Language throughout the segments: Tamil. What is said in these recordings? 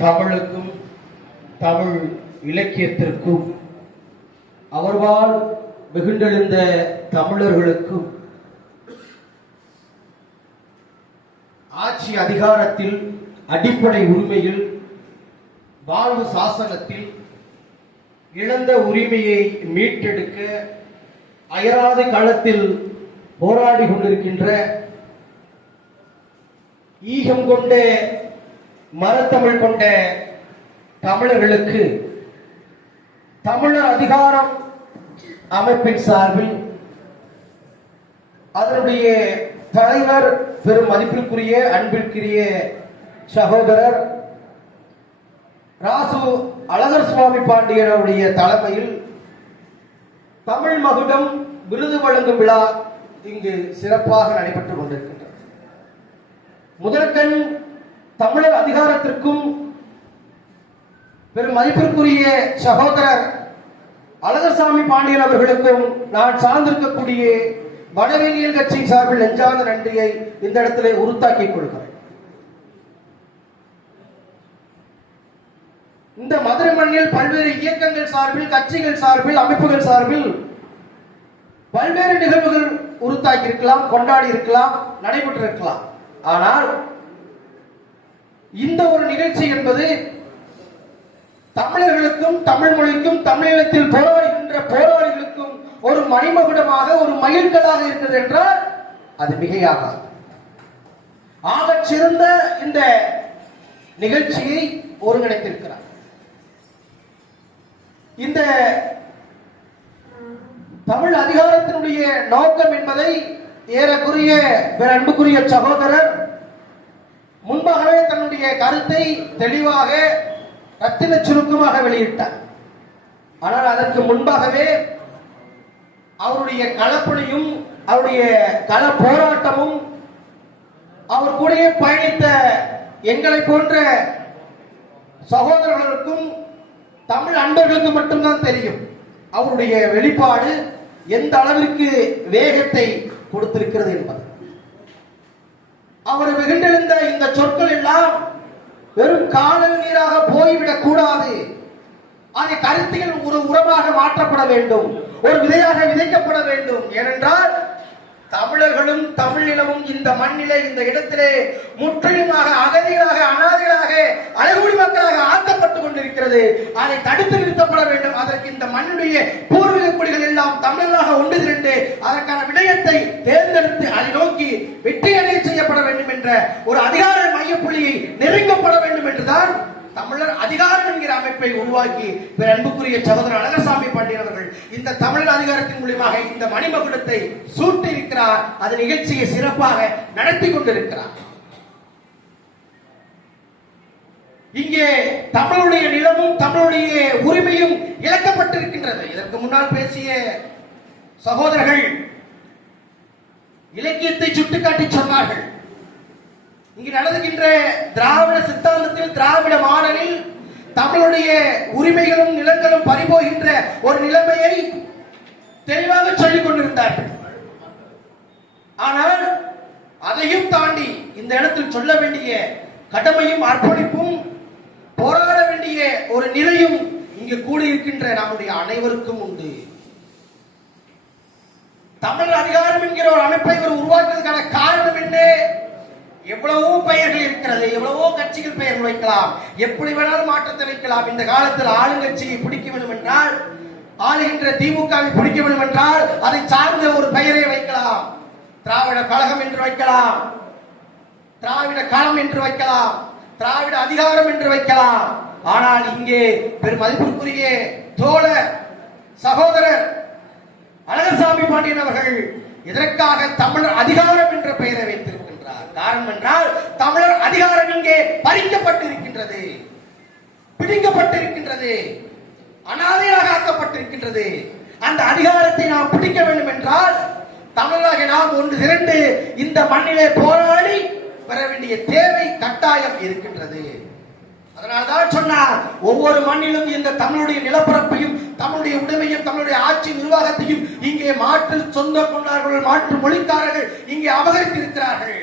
தமிழுக்கும் தமிழ் இலக்கியத்திற்கும் அவர்வால் வெகுண்டெழுந்த தமிழர்களுக்கும் ஆட்சி அதிகாரத்தில் அடிப்படை உரிமையில் வாழ்வு சாசனத்தில் இழந்த உரிமையை மீட்டெடுக்க அயராத களத்தில் போராடி கொண்டிருக்கின்ற ஈகம் கொண்ட மரத்தமிழ் கொண்ட தமிழர்களுக்கு தமிழர் அதிகாரம் அமைப்பின் சார்பில் அதனுடைய தலைவர் பெரும் மதிப்பிற்குரிய அன்பிற்குரிய சகோதரர் ராசு அழகர் சுவாமி பாண்டியனுடைய தலைமையில் தமிழ் மகுடம் விருது வழங்கும் விழா இங்கு சிறப்பாக நடைபெற்றுக் கொண்டிருக்கின்றது. முதற்கண் தமிழர் அதிகாரத்திற்கும் பெரும் மதிப்பிற்குரிய சகோதரர் அழகர்சாமி பாண்டியன் அவர்களுக்கும் நான் சார்ந்திருக்கக்கூடிய வடவேலியல் கட்சி சார்பில் நெஞ்சார்ந்த நன்றியை இந்த இடத்திலே உறுத்தாக்கிக் கொள்கிறேன். இந்த மதுரை மண்ணில் பல்வேறு இயக்கங்கள் சார்பில் கட்சிகள் சார்பில் அமைப்புகள் சார்பில் பல்வேறு நிகழ்வுகள் உருத்தாக்கி இருக்கலாம் கொண்டாடி இருக்கலாம் நடைபெற்றிருக்கலாம். ஆனால் இந்த ஒரு நிகழ்ச்சி என்பது தமிழர்களுக்கும் தமிழ் மொழிக்கும் தமிழீழத்தில் போராடுகின்ற போராளிகளுக்கும் ஒரு மணிமகுடமாக ஒரு மயில்களாக இருக்கிறது என்றால் அது மிகையாகாது. ஆகச் சிறந்த இந்த நிகழ்ச்சியை ஒருங்கிணைத்திருக்கிறார். இந்த தமிழ் அதிகாரத்தினுடைய நோக்கம் என்பதை ஏறக்குரிய பிற அன்புக்குரிய சகோதரர் முன்பாகவே தன்னுடைய கருத்தை தெளிவாக ரத்தின சுருக்கமாக வெளியிட்டார். ஆனால் அதற்கு முன்பாகவே அவருடைய களப்பணியும் அவருடைய கள போராட்டமும் அவர் கூடயே பயணித்த எங்களை போன்ற சகோதரர்களுக்கும் தமிழ் அன்பர்களுக்கு மட்டும்தான் தெரியும். அவருடைய வெளிப்பாடு எந்த அளவிற்கு வேகத்தை கொடுத்திருக்கிறது என்பது. அவர் வெகுண்டெழுந்த இந்த சொற்கள் எல்லாம் வெறும் காணல் நீராக போய்விடக் கூடாது. அதை கருத்தியல் ஒரு உரமாக மாற்றப்பட வேண்டும். ஒரு விதையாக விதைக்கப்பட வேண்டும். ஏனென்றால் தமிழர்களும் தமிழினமும் இந்த மண்ணிலே இந்த இடத்திலே முற்றிலுமாக அகதிகளாக அனாதைகளாக அழகுடி மக்களாக ஆக்கப்பட்டுக் கொண்டிருக்கிறது. அதை தடுத்து நிறுத்தப்பட வேண்டும். அதற்கு இந்த மண்ணுடைய பூர்வீக குடிகள் எல்லாம் தமிழராக ஒன்று திரண்டு அதற்கான விடயத்தை தேர்ந்தெடுத்து அதை நோக்கி வெற்றியடைய செய்யப்பட வேண்டும் என்ற ஒரு அதிகார புள்ளியை நெருங்கப்பட வேண்டும் என்றுதான் தமிழர் அதிகாரம் என்கிற அமைப்பை உருவாக்கி பிற அன்புக்குரிய சகோதரர் அழகசாமி பாண்டியன் அவர்கள் இந்த தமிழர் அதிகாரத்தின் மூலியமாக இந்த மணிமகுடத்தை சூட்டி இருக்கிறார் அது நிகழ்ச்சியை சிறப்பாக நடத்தி கொண்டிருக்கிறார். இங்கே தமிழுடைய நிலமும் தமிழுடைய உரிமையும் இழக்கப்பட்டிருக்கின்றது. இதற்கு முன்னால் பேசிய சகோதரர்கள் இலக்கியத்தை சுட்டிக்காட்டி சொன்னார்கள். இங்கு நடந்துகின்ற திராவிட சித்தாந்தத்தில் திராவிட மாடலில் தமிழுடைய உரிமைகளும் நிலங்களும் பறிபோகின்ற ஒரு நிலைமையை தெளிவாக சொல்லிக் கொண்டிருந்தார்கள். ஆனால் அதையும் தாண்டி இந்த இடத்தில் சொல்ல வேண்டிய கடமையும் அர்ப்பணிப்பும் போராட வேண்டிய ஒரு நிலையும் இங்கு கூடியிருக்கின்ற நம்முடைய அனைவருக்கும் உண்டு. தமிழ் அதிகாரம் என்கிற ஒரு அமைப்பை இவர் உருவாக்குவதற்கான காரணம் என்ன? எவ்வளவோ பெயர்கள் இருக்கிறது எவ்வளவோ கட்சிகள் பெயர் வைக்கலாம் எப்படி வேணாலும் மாற்றத்தை வைக்கலாம். இந்த காலத்தில் ஆளுங்கட்சியை பிடிக்க வேண்டும் என்றால் ஆளுகின்ற திமுகவை பிடிக்க வேண்டும் என்றால் அதை சார்ந்த ஒரு பெயரை வைக்கலாம். திராவிட கழகம் என்று வைக்கலாம். திராவிட களம் என்று வைக்கலாம். திராவிட அதிகாரம் என்று வைக்கலாம். ஆனால் இங்கே பெரும் மதிப்பிற்குரிய தோழர் சகோதரர் அழகர்சாமி பாண்டியன் அவர்கள் இதற்காக தமிழர் அதிகாரம் என்ற பெயரை வைத்திருக்கிறார். காரணம் என்றால் தமிழர் அதிகாரம் இங்கே பறிக்கப்பட்டிருக்கின்றது. பிடிக்கப்பட்டிருக்கின்றது. அனாதையாக ஆக்கப்பட்டிருக்கின்றது. அந்த அதிகாரத்தை நாம் பிடிக்க வேண்டும் என்றால் தமிழராக நாம் ஒன்று திரண்டு இந்த மண்ணிலே போராடி பெற வேண்டிய தேவை கட்டாயம் இருக்கின்றது. அதனால்தான் சொன்னார் ஒவ்வொரு மண்ணிலும் இந்த தமிழுடைய நிலப்பரப்பையும் தமிழுடைய உடைமையும் தமிழுடைய ஆட்சி நிர்வாகத்தையும் இங்கே மாற்று சொந்த கொண்டார்கள் மாற்று மொழிக்காரர்கள் இங்கே அபகரித்திருக்கிறார்கள்.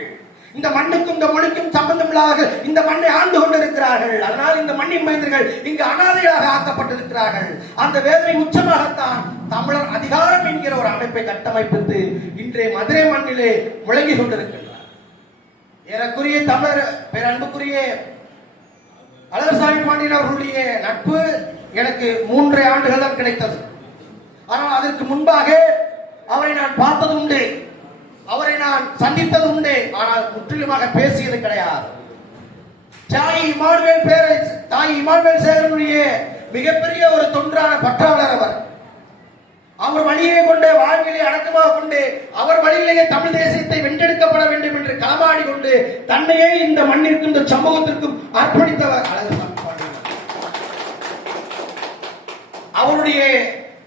இந்த மண்ணுக்கும் இந்த மொழிக்கும் சம்பந்தமில்லாத இந்த மண்ணை ஆண்டு கொண்டிருக்கிறார்கள். அதனால் இந்த மண்ணின் மனிதர்கள் இங்கு அனாதையாக ஆக்கப்பட்டிருக்கிறார்கள். அந்த வேதனை உச்சமாகத்தான் தமிழர் அதிகாரம் என்கிற ஒரு அமைப்பை கட்டமைப்பித்து இன்றைய மதுரை மண்ணிலே முழங்கி கொண்டிருக்கின்றார். ஏறக்குரிய தமிழர் பேரன்புக்குரிய அழகர்சாமி பாண்டியன் அவர்களுடைய நட்பு எனக்கு மூன்றரை ஆண்டுகள் தான் கிடைத்தது. ஆனால் அதற்கு முன்பாக அவரை நான் பார்த்தது உண்டு அவரை நான் சந்தித்தது உண்டு ஆனால் முற்றிலுமாக பேசியது கிடையாது. தாய் இமானுவேல் பேரை தாய் இமானுவேல் சேகரனுடைய மிகப்பெரிய ஒரு தொன்றான பற்றாளர் அவர். அவர் வழியை கொண்டு வாழ்விலை அடக்கமாக கொண்டு அவர் வழியிலேயே தமிழ் தேசத்தை வென்றெடுக்கப்பட வேண்டும் என்று களமாடி கொண்டு தன்னையே இந்த மண்ணிற்கும் இந்த சமூகத்திற்கும் அர்ப்பணித்தவர் அழகுசாமி அவருடைய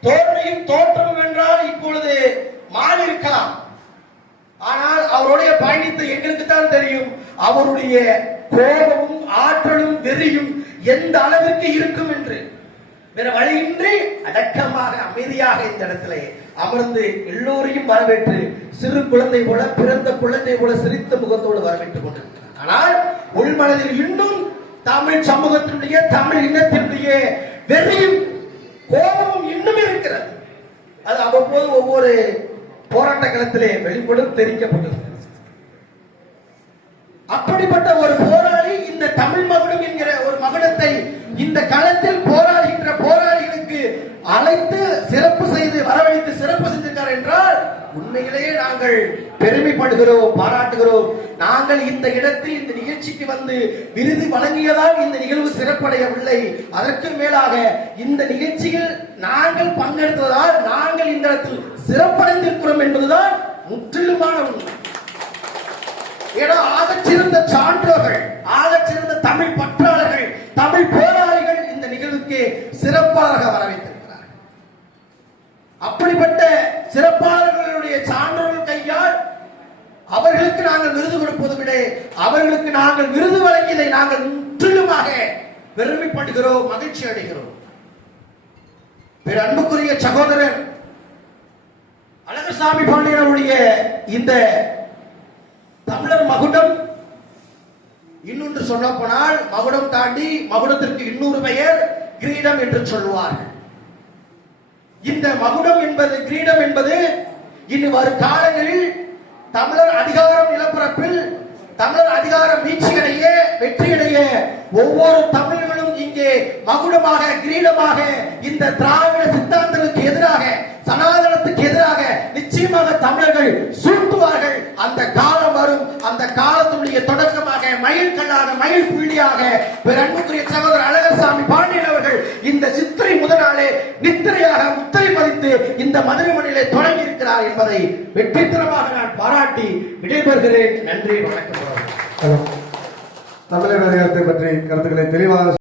தோல்வியும் தோற்றமும் என்றால் இப்பொழுது மாறி இருக்கலாம் ஆனால் அவருடைய பயணித்த எங்களுக்கு தான் தெரியும். அவருடைய கோபமும் ஆற்றலும் வெறியும் எந்த அளவிற்கு இருக்கும் என்று. வேற வழியின்றி அடக்கமாக அமைதியாக இந்த இடத்துல அமர்ந்து எல்லோரையும் வரவேற்று சிறு குழந்தை போல பிறந்த குழந்தை போல சிரித்த முகத்தோடு வரவேற்றுக் கொண்டிருக்கிறார். ஆனால் உள்மனதில் இன்னும் தமிழ் சமூகத்தினுடைய தமிழ் இனத்தினுடைய வெறியும் கோபமும் இன்னும் இருக்கிறது. அது அவ்வப்போது ஒவ்வொரு போராட்ட களத்திலே வெளிப்படும் தெரிவிக்கப்பட்டது. அப்படிப்பட்ட ஒரு போராளி இந்த தமிழ் மகுடம் என்கிற ஒரு மகுடத்தை இந்த களத்தில் போராடுகின்ற போராளிகளுக்கு அழைத்து சிறப்பு செய்து வரவழைத்து சிறப்பு செஞ்சிருக்கார் என்றால் உண்மையிலேயே நாங்கள் பெருமைப்படுகிறோம் பாராட்டுகிறோம். நாங்கள் இந்த இடத்தில் இந்த நிகழ்ச்சிக்கு வந்து விருது வழங்கியதால் இந்த நிகழ்வு சிறப்படையவில்லை. அதற்கு மேலாக இந்த நிகழ்ச்சியில் நாங்கள் பங்கெடுத்ததால் நாங்கள் இந்த இடத்தில் சிறப்படைந்திருக்கிறோம் என்பதுதான் முற்றிலுமான உண்மை. ஏன்னா ஆகச்சிறந்த சான்றோர்கள் ஆகச்சிறந்த தமிழ் பற்றாளர்கள் தமிழ் போராளிகள் இந்த நிகழ்வுக்கு சிறப்பாக வரவேற்றிருக்கிறார்கள். அப்படிப்பட்ட சிறப்பாளர்களுடைய சான்றோர்கள் கையால் அவர்களுக்கு நாங்கள் விருது கொடுப்பது விட அவர்களுக்கு நாங்கள் விருது வழங்கியதை நாங்கள் முற்றிலுமாக பெருமைப்படுகிறோம் மகிழ்ச்சி அடைகிறோம் பிற அன்புக்குரிய சகோதரர் அழகசாமி பாண்டியனுடைய இந்த தமிழர் மகுடம் இன்னொன்று சொல்ல போனால் மகுடம் தாண்டி மகுடத்திற்கு இன்னொரு பெயர் கிரீடம் என்று சொல்லுவார்கள். இந்த மகுடம் என்பது கிரீடம் என்பது இனி வரும் காலங்களில் தமிழர் அதிகாரம் நிலப்பரப்பில் தமிழர் அதிகாரம் வீழ்ச்சியடைய வெற்றியடைய ஒவ்வொரு தமிழர்களும் இங்கே மகுடமாக கிரீடமாக இந்த திராவிட சித்தாந்தங்களுக்கு எதிராக சனாதன தமிழர்கள் சூட்டுவார்கள். அந்த காலம் வரும். அந்த காலத்துடைய தொடக்கமாக மயில் கண்ணாக மயில் புள்ளியாக அன்புக்குரிய சகோதரர் அழகசாமி பாண்டியன் அவர்கள் இந்த சித்திரை முதல் நாளே நித்திரையாக முத்திரை பதித்து இந்த மதுரை மணியிலே தொடங்கி இருக்கிறார் என்பதை வெற்றித்தரமாக நான் பாராட்டி விடைபெறுகிறேன். நன்றி வணக்கம். தமிழர் அதிகாரத்தை பற்றி கருத்துக்களை தெளிவாக